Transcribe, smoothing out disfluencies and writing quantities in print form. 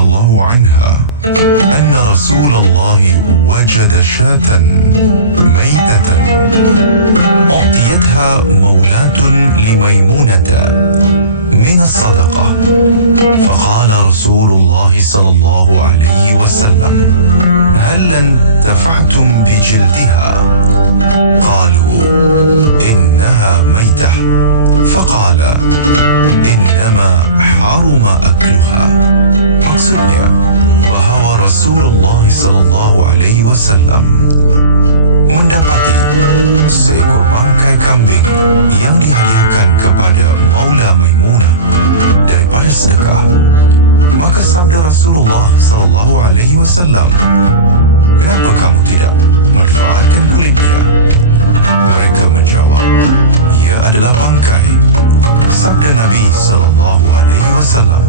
الله عنها أن رسول الله وجد شاة ميتة أعطيتها مولاة لميمونة من الصدقة، فقال رسول الله صلى الله عليه وسلم: هل انتفعتم بجلدها؟ قالوا: إنها ميتة. فقال: إنما حرم أكلها. Maksudnya bahawa Rasulullah sallallahu alaihi wasallam mendapati seekor bangkai kambing yang dihadiahkan kepada Maula Maimunah daripada sedekah. Maka sabda Rasulullah sallallahu alaihi wasallam, kenapa kamu tidak manfaatkan kulitnya? Mereka menjawab, ia adalah bangkai. Sabda Nabi sallallahu alaihi wasallam,